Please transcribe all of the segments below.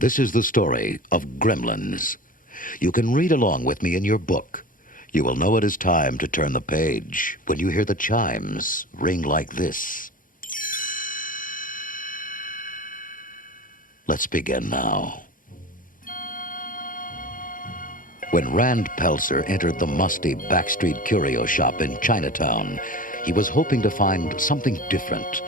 This is the story of Gremlins. You can read along with me in your book. You will know it is time to turn the page when you hear the chimes ring like this. Let's begin now. When Rand Pelzer entered the musty backstreet curio shop in Chinatown, he was hoping to find something different.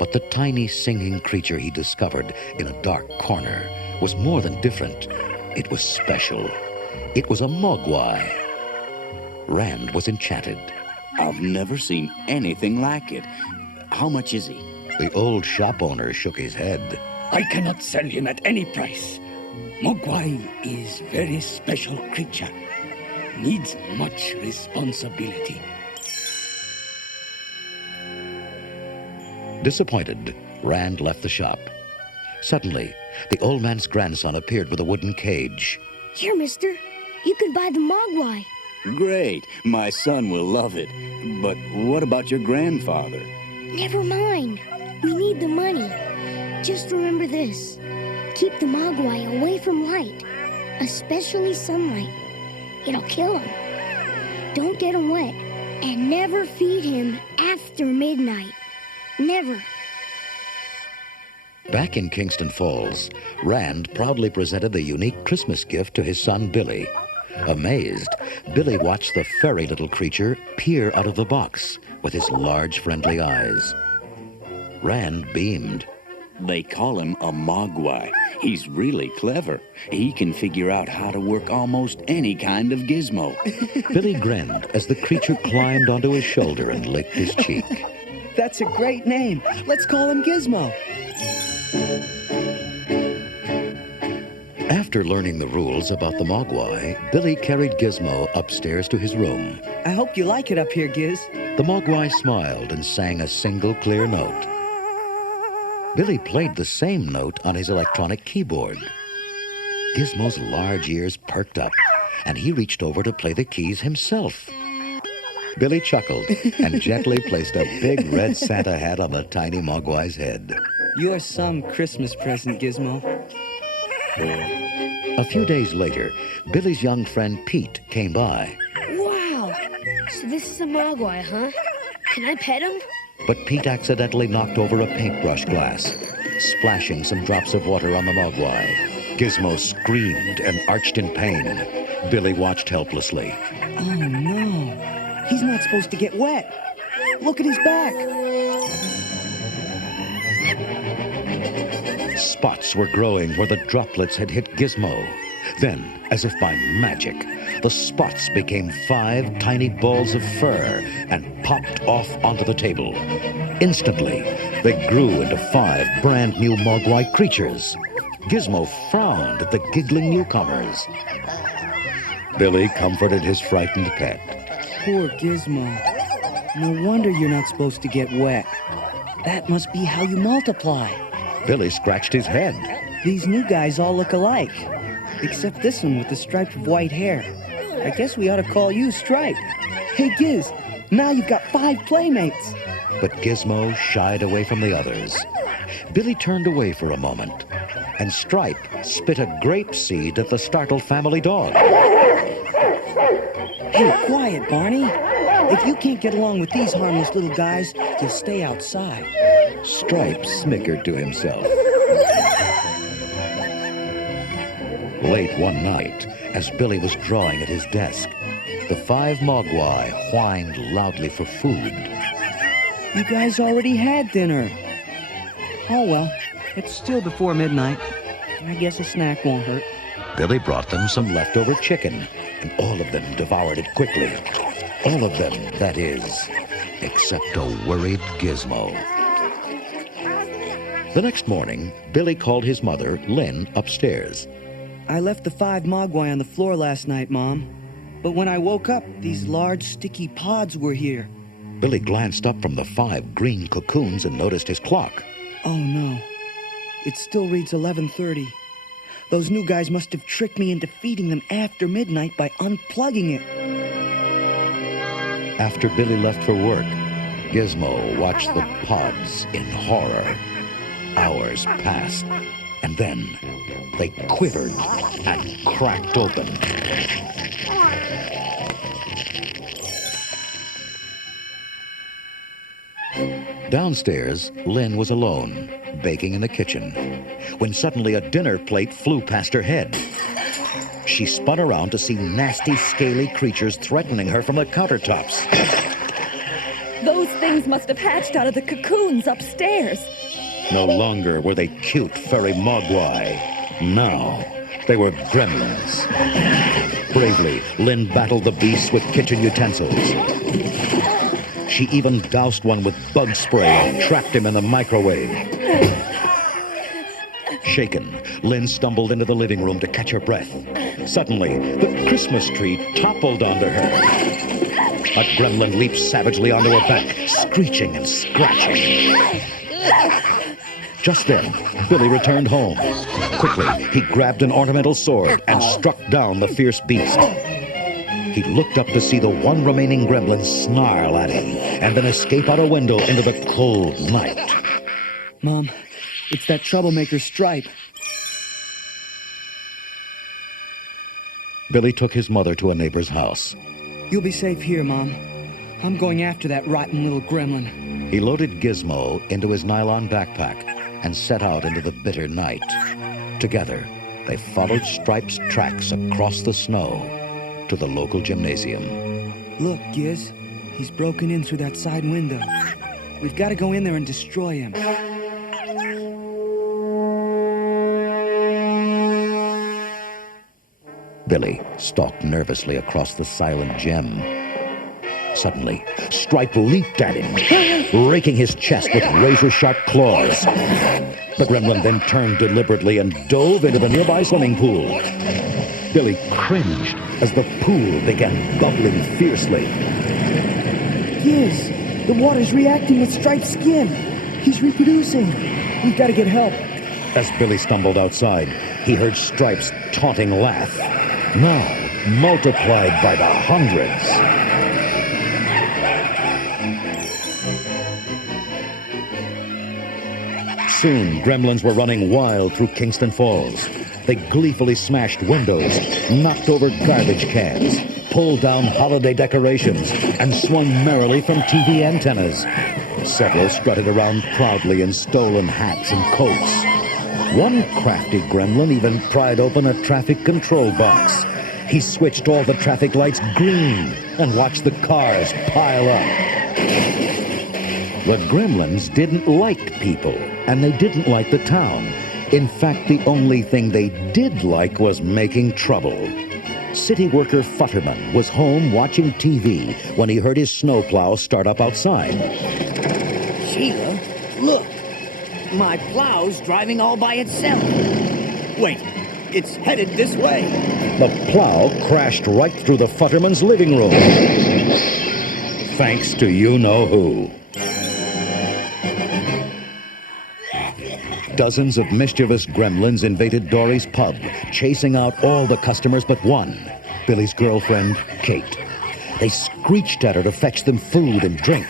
But the tiny singing creature he discovered in a dark corner was more than different. It was special. It was a mogwai. Rand was enchanted. I've never seen anything like it. How much is he? The old shop owner shook his head. I cannot sell him at any price. Mogwai is very special creature. Needs much responsibility. Disappointed, Rand left the shop. Suddenly, the old man's grandson appeared with a wooden cage. Here, mister. You can buy the mogwai. Great. My son will love it. But what about your grandfather? Never mind. We need the money. Just remember this. Keep the mogwai away from light, especially sunlight. It'll kill him. Don't get him wet, and never feed him after midnight. Never. Back in Kingston Falls, Rand proudly presented the unique Christmas gift to his son Billy. Amazed, Billy watched the furry little creature peer out of the box with his large, friendly eyes. Rand beamed. They call him a mogwai. He's really clever. He can figure out how to work almost any kind of gizmo. Billy grinned as the creature climbed onto his shoulder and licked his cheek. That's a great name. Let's call him Gizmo. After learning the rules about the mogwai, Billy carried Gizmo upstairs to his room. I hope you like it up here, Giz. The mogwai smiled and sang a single clear note. Billy played the same note on his electronic keyboard. Gizmo's large ears perked up, and he reached over to play the keys himself. Billy chuckled and gently placed a big red Santa hat on the tiny mogwai's head. You're some Christmas present, Gizmo. A few days later, Billy's young friend Pete came by. Wow. So this is a mogwai, huh? Can I pet him? But Pete accidentally knocked over a paintbrush glass, splashing some drops of water on the mogwai. Gizmo screamed and arched in pain. Billy watched helplessly. Oh, no. He's not supposed to get wet. Look at his back. Spots were growing where the droplets had hit Gizmo. Then, as if by magic, the spots became 5 tiny balls of fur and popped off onto the table. Instantly, they grew into 5 brand new mogwai creatures. Gizmo frowned at the giggling newcomers. Billy comforted his frightened pet. Poor Gizmo. No wonder you're not supposed to get wet. That must be how you multiply. Billy scratched his head. These new guys all look alike, except this one with the stripe of white hair. I guess we ought to call you Stripe. Hey, Giz, now you've got 5 playmates. But Gizmo shied away from the others. Billy turned away for a moment, and Stripe spit a grape seed at the startled family dog. Hey, quiet, Barney. If you can't get along with these harmless little guys, you'll stay outside. Stripe snickered to himself. Late one night, as Billy was drawing at his desk, the 5 mogwai whined loudly for food. You guys already had dinner. Oh, well, it's still before midnight. I guess a snack won't hurt. Billy brought them some leftover chicken, and all of them devoured it quickly. All of them, that is, except a worried Gizmo. The next morning, Billy called his mother, Lynn, upstairs. I left the 5 mogwai on the floor last night, Mom. But when I woke up, these large, sticky pods were here. Billy glanced up from the 5 green cocoons and noticed his clock. Oh, no. It still reads 11:30. Those new guys must have tricked me into feeding them after midnight by unplugging it. After Billy left for work, Gizmo watched the pods in horror. Hours passed, And then they quivered and cracked open. Downstairs, Lynn was alone, baking in the kitchen, when suddenly a dinner plate flew past her head. She spun around to see nasty, scaly creatures threatening her from the countertops. Those things must have hatched out of the cocoons upstairs. No longer were they cute, furry mogwai. Now, they were gremlins. Bravely, Lynn battled the beasts with kitchen utensils. She even doused one with bug spray and trapped him in the microwave. Shaken, Lynn stumbled into the living room to catch her breath. Suddenly, the Christmas tree toppled onto her. A gremlin leaped savagely onto her back, screeching and scratching. Just then, Billy returned home. Quickly, he grabbed an ornamental sword and struck down the fierce beast. He looked up to see the one remaining gremlin snarl at him and then escape out a window into the cold night. Mom, it's that troublemaker Stripe. Billy took his mother to a neighbor's house. You'll be safe here, Mom. I'm going after that rotten little gremlin. He loaded Gizmo into his nylon backpack and set out into the bitter night. Together, they followed Stripe's tracks across the snow to the local gymnasium. Look, Giz. He's broken in through that side window. We've got to go in there and destroy him. Billy stalked nervously across the silent gym. Suddenly, Stripe leaped at him, raking his chest with razor-sharp claws. The gremlin then turned deliberately and dove into the nearby swimming pool. Billy cringed as the pool began bubbling fiercely. Giz, the water's reacting with Stripe's skin. He's reproducing. We've got to get help. As Billy stumbled outside, he heard Stripe's taunting laugh, now multiplied by the hundreds. Soon, gremlins were running wild through Kingston Falls. They gleefully smashed windows, knocked over garbage cans, pulled down holiday decorations, and swung merrily from TV antennas. Several strutted around proudly in stolen hats and coats. One crafty gremlin even pried open a traffic control box. He switched all the traffic lights green and watched the cars pile up. The gremlins didn't like people, and they didn't like the town. In fact, the only thing they did like was making trouble. City worker Futterman was home watching TV when he heard his snowplow start up outside. Sheila, look. My plow's driving all by itself. Wait, it's headed this way. The plow crashed right through the Futterman's living room. Thanks to you-know-who. Dozens of mischievous gremlins invaded Dory's pub, chasing out all the customers but one, Billy's girlfriend, Kate. They screeched at her to fetch them food and drink.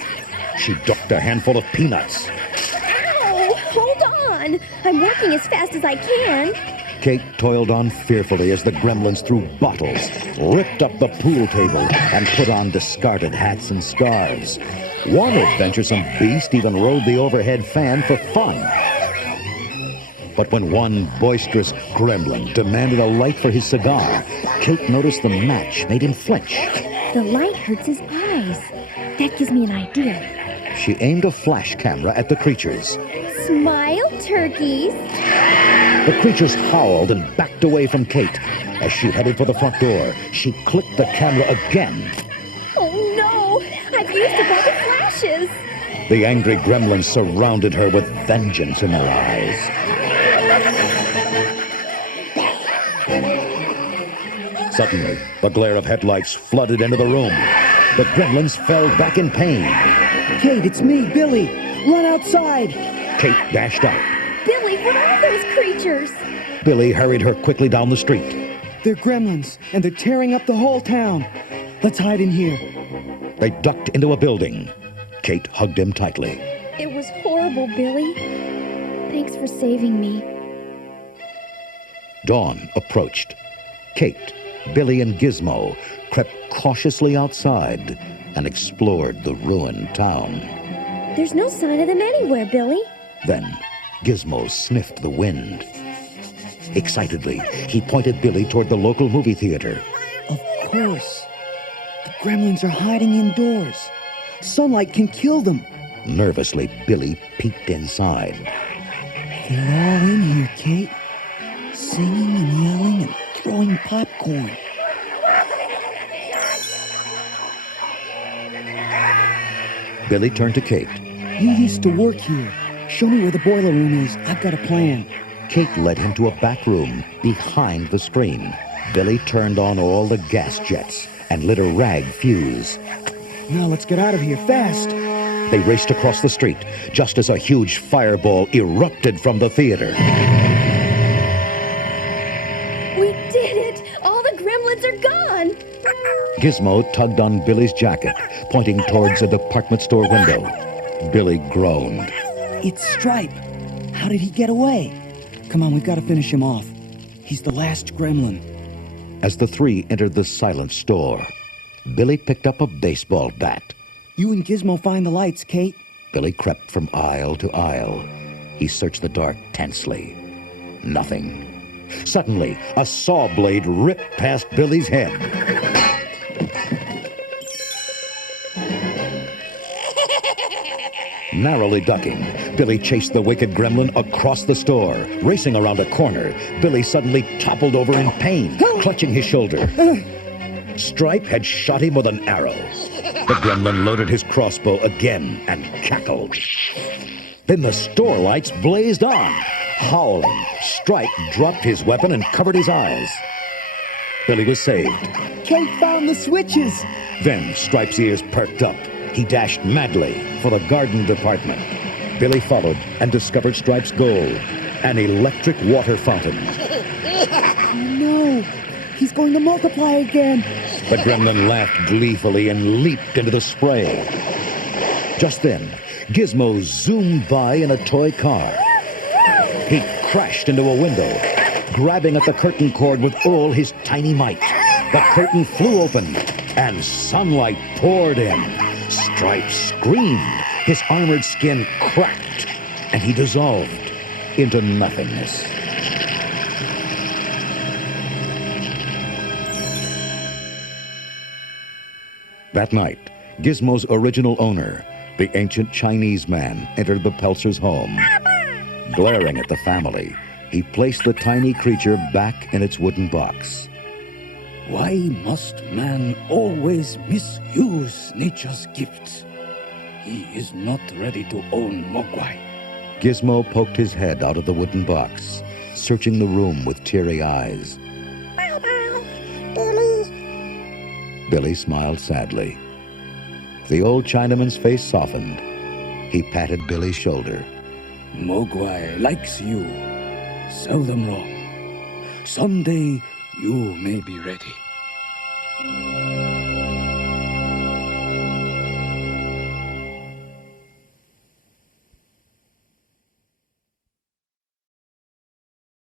She ducked a handful of peanuts. Ow! Hold on! I'm working as fast as I can. Kate toiled on fearfully as the gremlins threw bottles, ripped up the pool table, and put on discarded hats and scarves. One adventuresome beast even rode the overhead fan for fun. But when one boisterous gremlin demanded a light for his cigar, Kate noticed the match made him flinch. The light hurts his eyes. That gives me an idea. She aimed a flash camera at the creatures. Smile, turkeys. The creatures howled and backed away from Kate. As she headed for the front door, she clicked the camera again. Oh no! I've used up all the flashes. The angry gremlins surrounded her with vengeance in their eyes. Suddenly, the glare of headlights flooded into the room. The gremlins fell back in pain. Kate, it's me, Billy. Run outside. Kate dashed out. Billy, what are those creatures? Billy hurried her quickly down the street. They're gremlins, and they're tearing up the whole town. Let's hide in here. They ducked into a building. Kate hugged him tightly. It was horrible, Billy. Thanks for saving me. Dawn approached. Kate, Billy, and Gizmo crept cautiously outside and explored the ruined town. There's no sign of them anywhere, Billy. Then Gizmo sniffed the wind. Excitedly, he pointed Billy toward the local movie theater. Of course. The gremlins are hiding indoors. Sunlight can kill them. Nervously, Billy peeked inside. They're all in here, Kate. Singing and yelling and throwing popcorn. Billy turned to Kate. You used to work here. Show me where the boiler room is. I've got a plan. Kate led him to a back room behind the screen. Billy turned on all the gas jets and lit a rag fuse. Now let's get out of here fast. They raced across the street just as a huge fireball erupted from the theater. We did it! All the gremlins are gone! Gizmo tugged on Billy's jacket, pointing towards a department store window. Billy groaned. It's Stripe. How did he get away? Come on, we've got to finish him off. He's the last gremlin. As the three entered the silent store, Billy picked up a baseball bat. You and Gizmo find the lights, Kate. Billy crept from aisle to aisle. He searched the dark tensely. Nothing. Suddenly, a saw blade ripped past Billy's head. Narrowly ducking, Billy chased the wicked gremlin across the store. Racing around a corner, Billy suddenly toppled over in pain, clutching his shoulder. Stripe had shot him with an arrow. The gremlin loaded his crossbow again and cackled. Then the store lights blazed on. Howling, Stripe dropped his weapon and covered his eyes. Billy was saved. Kate found the switches. Then Stripe's ears perked up. He dashed madly for the garden department. Billy followed and discovered Stripe's goal, an electric water fountain. Oh no, he's going to multiply again. The gremlin laughed gleefully and leaped into the spray. Just then, Gizmo zoomed by in a toy car. He crashed into a window, grabbing at the curtain cord with all his tiny might. The curtain flew open, and sunlight poured in. Stripe screamed, his armored skin cracked, and he dissolved into nothingness. That night, Gizmo's original owner, the ancient Chinese man, entered the Peltzer's home. Glaring at the family, he placed the tiny creature back in its wooden box. Why must man always misuse nature's gifts? He is not ready to own Mogwai. Gizmo poked his head out of the wooden box, searching the room with teary eyes. Billy smiled sadly. The old Chinaman's face softened. He patted Billy's shoulder. Mogwai likes you. Seldom wrong. Someday you may be ready.